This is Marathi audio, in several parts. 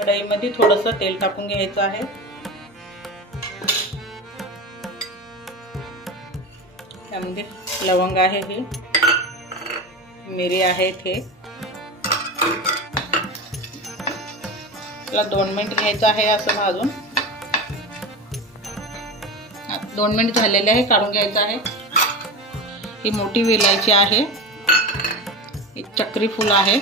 कढईमध्ये थोडंसं तेल टाकून घ्यायचं आहे। त्यामध्ये लवंग आहे, हे मिरी आहेत, हे त्याला 2 मिनिट घ्यायचं आहे असं भाजून। 2 मिनिट झालेले आहे, काढून घ्यायचं आहे। ही मोठी वेलायची आहे, ही चक्री फूल आहे,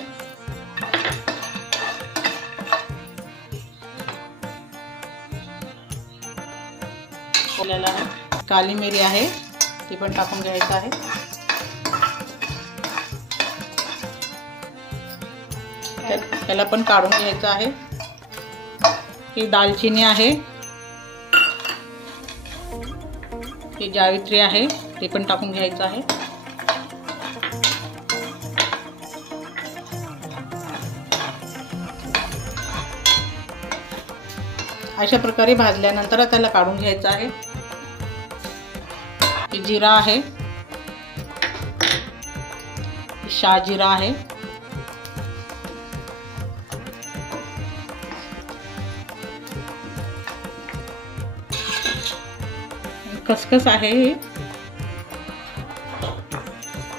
काली मिरी आहे, ती पण टाकून घ्यायचं आहे। त्याला पण काढून घ्यायचं आहे। ही दालचिनी आहे, ही जावित्री आहे, ते पण टाकून घ्यायचं आहे। अशा प्रकारे भाजल्यानंतर त्याला काढून घ्यायचं आहे। ही जिरा आहे, शाहजिरा आहे, खसखस आहे,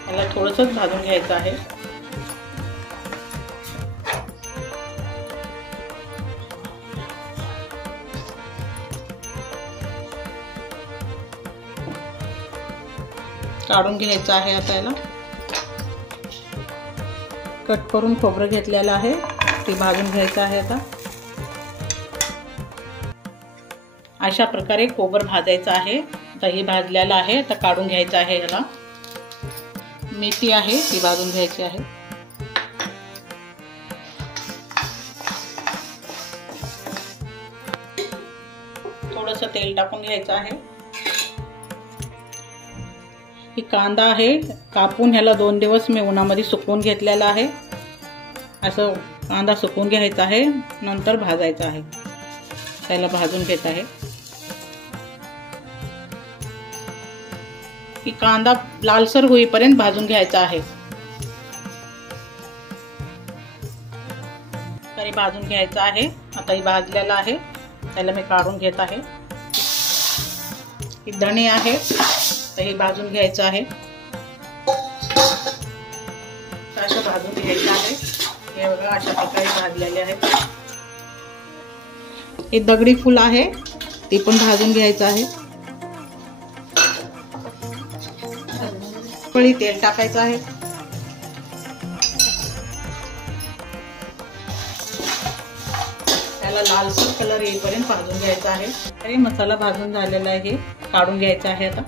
याला थोडंसं भाजून घ्यायचं आहे। काढून घ्यायचं आहे। आता याला कट करून खोबरं घेतलेलं आहे, ते भाजून घ्यायचं आहे। आता अशा प्रकारे खोबरं भाजायचं आहे। आता हे भाजलेलं आहे, आता काढून घ्यायचं आहे। याला मेथी आहे, ती भाजून घ्यायची आहे। थोडंसं तेल टाकून घ्यायचं आहे। ही कांदा आहे, कापून ह्याला 2 दिवस मी उन्हामध्ये सुकवून घेतलेला आहे। असं कांदा सुकवून घ्यायचा आहे, नंतर भाजायचा आहे। त्याला भाजून घेत आहे। की कांदा लालसर होईपर्यंत भाजून घ्यायचा आहे। तरी भाजून घ्यायचा आहे। आता ही भाजलेला आहे, त्याला मी काढून घेत आहे। ही धणे आहे, तर हे भाजून घ्यायचं आहे। असं भाजून घ्यायचं आहे। हे बघा अशा प्रकारे भाजलेले आहेत। हे दगडी फूल आहे, ते पण भाजून घ्यायचं आहे। थोडी तेल टाकायचं आहे। त्याला लालसर कलर येईपर्यंत भाजून घ्यायचा आहे। तरी मसाला भाजून झालेला आहे, काढून घ्यायचा आहे। आता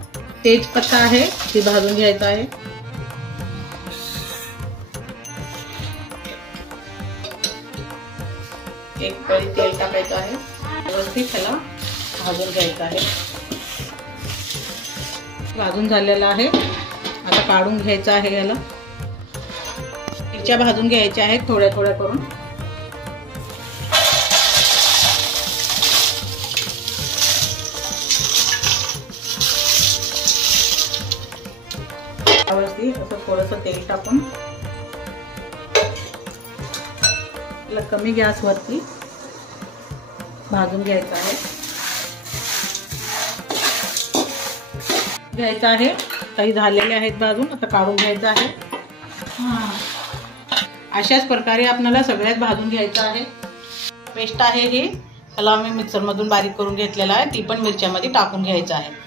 तेजपत्ता आहे, ते भाजून घ्यायचा आहे। एक पळी तेल टाकायचं आहे, व्यवस्थित त्याला भाजून घ्यायचं आहे। भाजून झालेला आहे, आता काढून घ्यायचं आहे। याला मिरच्या भाजून घ्यायच्या आहेत, थोड्या थोड्या करून। असं थोडंसं तेल टाकून त्याला कमी गॅसवरती भाजून घ्यायचं आहे। काही झालेले आहेत भाजून, आता काढून घ्यायचं आहे। अशाच प्रकारे आपल्याला सगळ्यात भाजून घ्यायचं आहे। पेस्ट आहे हे, त्याला मी मिक्सर मधून बारीक करून घेतलेला आहे, ती पण मिरच्यामध्ये टाकून घ्यायचं आहे।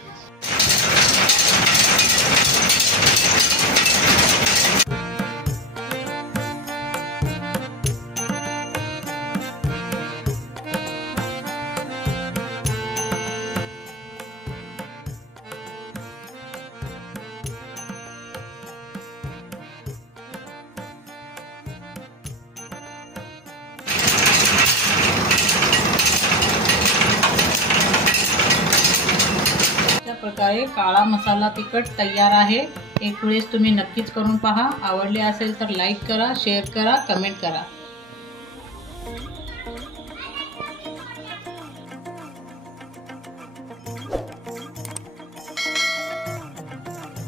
प्रकारे काळा मसाला तिखट तयार आहे। एक वेळेस तुम्ही नक्कीच करून पहा। आवडले असेल तर लाईक करा, शेअर करा, कमेंट करा।